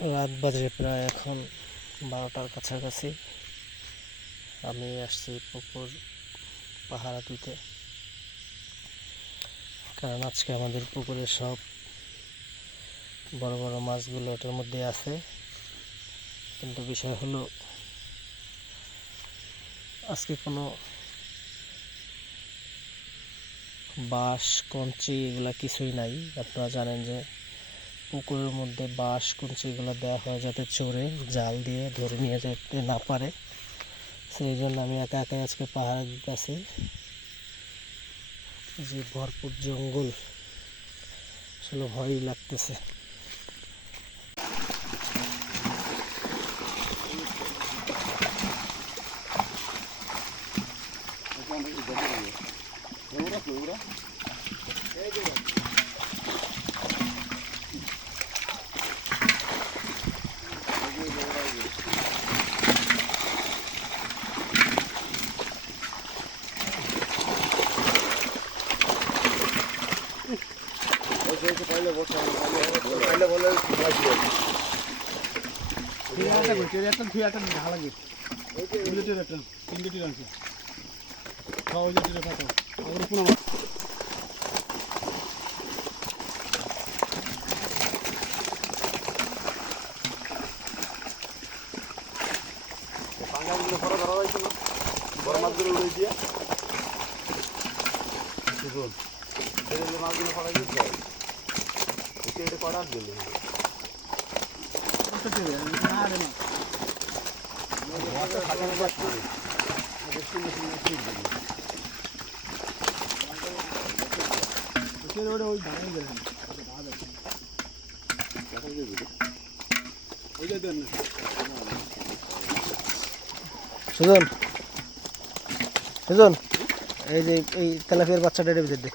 রাত বাজে প্রায় এখন 12টার কাছাকাছি। আমি আসছি পুকুর পাহারা দিতে, কারণ আজকে আমাদের পুকুরের সব বড় বড় মাছগুলো এটার মধ্যে আছে। কিন্তু বিষয় হলো আজকে কোনো বাঁশ কঞ্চি এগুলা কিছুই নাই। আপনারা জানেন যে পুকুরের মধ্যে বাঁশ কঞ্চি এগুলো দেওয়া হয় যাতে চোরে জাল দিয়ে ধরে নিয়ে যেতে না পারে। সেই জন্য আমি একা একাই আজকে পাহারা দিতেছি। যে ভরপুর জঙ্গল, আসলে ভয়ই লাগতেছে। বড় মাছগুলো উড়ে দিয়ে মাছগুলো ফলা দিতে এটা করা দিলে সুজন সুজন, এই যে এই তেলাপিয়ার বাচ্চাটা ভিতর দে।